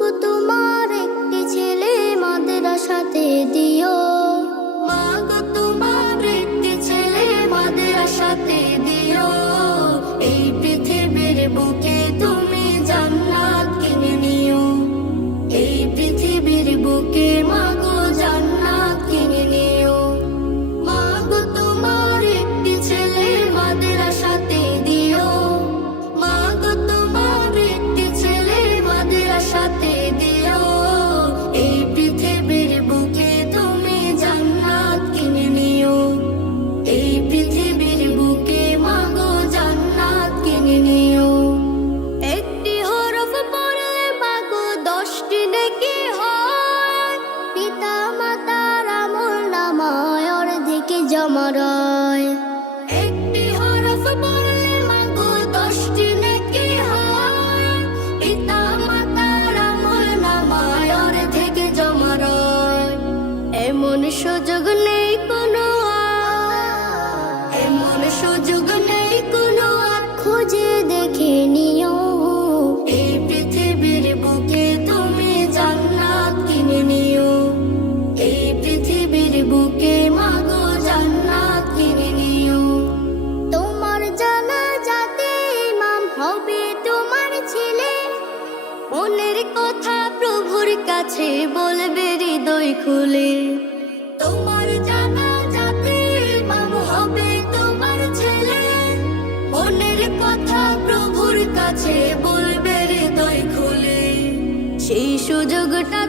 গো তোমার একটি ছেলে মাদ্রাসাতে দিও, মা গো তোমার একটি ছেলে মাদ্রাসাতে দিও। এই পৃথিবীর বুকে তুমি জান্নাত কিনে নিও, এই পৃথিবীর বুকে মা গো জান্নাত কিনে নিও। মা গো তোমার একটি ছেলে মাদ্রাসাতে দিও, মা গো তোমার একটি ছেলে মাদ্রাসাতে দিও। এই পৃথিবীর বুকে তুমি জান্নাত কিনে নিও, এই পৃথিবীর বুকে মা গো জান্নাত কিনে নিও। একটি হরফ পড়লে মা গো 10টি নেকি হয়, পিতা মাতার আমলনামায় অর্ধেকে জমা রয়। একটি হরফ পড়লে মা গো 10টি নেকি হয়, পিতা মাতার আমলনামায় অর্ধেকে জমা রয়। এমন সুযোগ নেই কোনো আর, এমন সুযোগ নেই কোনো আর, খুঁজে দেখে নিও। এই পৃথিবীর বুকে তুমি জান্নাত কিনে নিও, এই পৃথিবীর বুকে মা গো জান্নাত কিনে নিও। তোমার জানাজাতে ইমাম হবে তোমার ছেলে, মনের কথা প্রভুর কাছে বলবে হৃদয় খুলে। তোমার জানাজাতে ইমাম হবে তোমার ছেলে, মনের কথা প্রভুর কাছে বলবে হৃদয় খুলে। সেই সুযোগটা